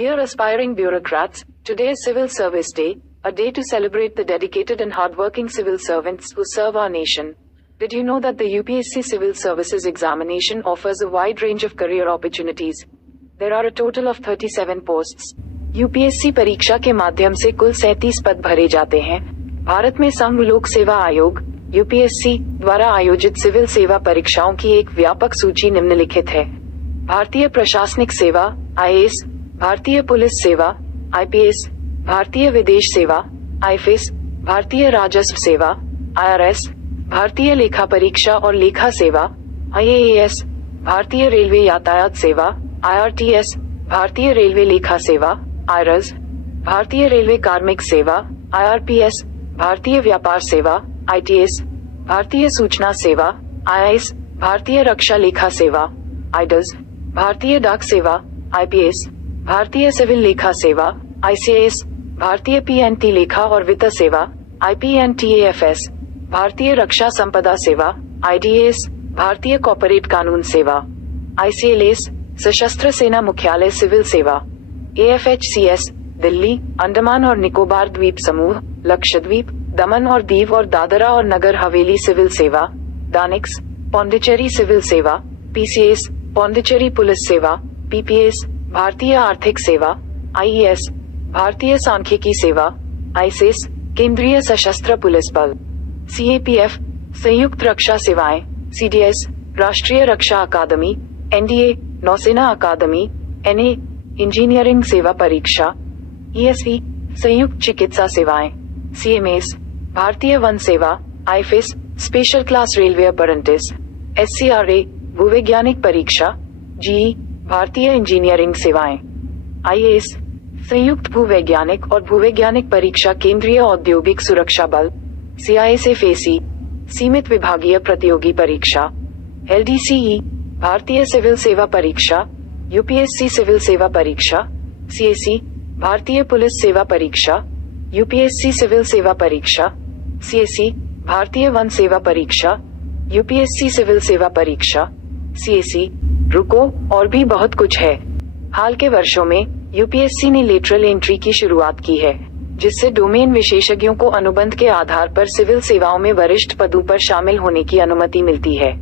Dear aspiring bureaucrats, today is Civil Service Day, a day to celebrate the dedicated and hardworking civil servants who serve our nation. Did you know that the UPSC Civil Services examination offers a wide range of career opportunities? There are a total of 37 posts. UPSC परीक्षा के माध्यम से कुल 37 पद भरे जाते हैं। भारत में संघ लोक सेवा आयोग (UPSC) द्वारा आयोजित सिविल सेवा परीक्षाओं की एक व्यापक सूची निम्नलिखित है। भारतीय प्रशासनिक सेवा (IAS), भारतीय पुलिस सेवा (IPS), भारतीय विदेश सेवा (IFIS), भारतीय राजस्व सेवा (IRS), भारतीय लेखा परीक्षा और लेखा सेवा (IAAS), भारतीय रेलवे यातायात सेवा (IRTS), भारतीय रेलवे लेखा सेवा (IRAS), भारतीय रेलवे कार्मिक सेवा (IRPS), भारतीय व्यापार सेवा (ITS), भारतीय सूचना सेवा (IIS), भारतीय रक्षा लेखा सेवा (IDAS), भारतीय डाक सेवा (IPS), भारतीय सिविल लेखा सेवा (ICAS), भारतीय PNT लेखा और वित्त सेवा (IPNTAFS), भारतीय रक्षा संपदा सेवा IDAS, भारतीय कॉर्पोरेट कानून सेवा ICLS, सशस्त्र सेना मुख्यालय सिविल सेवा AFHCS, दिल्ली, अंडमान और निकोबार द्वीप समूह, लक्षद्वीप, दमन और दीव और दादरा और नगर हवेली सिविल सेवा दानिक्स, पौंडीचेरी सिविल सेवा PCS, पौंडीचेरी पुलिस सेवा PPS, भारतीय आर्थिक सेवा IES, भारतीय सांख्यिकी सेवा ISIS, केंद्रीय सशस्त्र पुलिस बल CAPF, संयुक्त रक्षा सेवाएं CDS, राष्ट्रीय रक्षा अकादमी NDA, नौसेना अकादमी NA, इंजीनियरिंग सेवा परीक्षा ESV, संयुक्त चिकित्सा सेवाएं CMS, भारतीय वन सेवा IFIS, special class railway apprentice SCRA, भूवैज्ञानिक परीक्षा GE, भारतीय इंजीनियरिंग सेवाएं IAS, संयुक्त भूवैज्ञानिक और भूवैज्ञानिक परीक्षा केंद्रीय औद्योगिक सुरक्षा बल CISF-AC, सीमित विभागीय प्रतियोगी परीक्षा LDCE, भारतीय सिविल सेवा परीक्षा UPSC सिविल सेवा परीक्षा CAC, भारतीय पुलिस सेवा परीक्षा UPSC सिविल सेवा परीक्षा CAC, भारतीय वन सेवा परीक्षा UPSC सिविल सेवा परीक्षा CAC। रुको, और भी बहुत कुछ है। हाल के वर्षों में UPSC ने लेटरल एंट्री की शुरुआत की है, जिससे डोमेन विशेषज्ञों को अनुबंध के आधार पर सिविल सेवाओं में वरिष्ठ पदों पर शामिल होने की अनुमति मिलती है।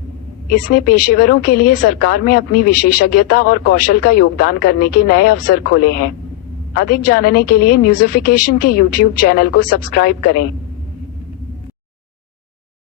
इसने पेशेवरों के लिए सरकार में अपनी विशेषज्ञता और कौशल का योगदान करने के नए अवसर खोले हैं। अधिक जानने के लिए न्यूज़िफिकेशन के YouTube चैनल को सब्सक्राइब करें।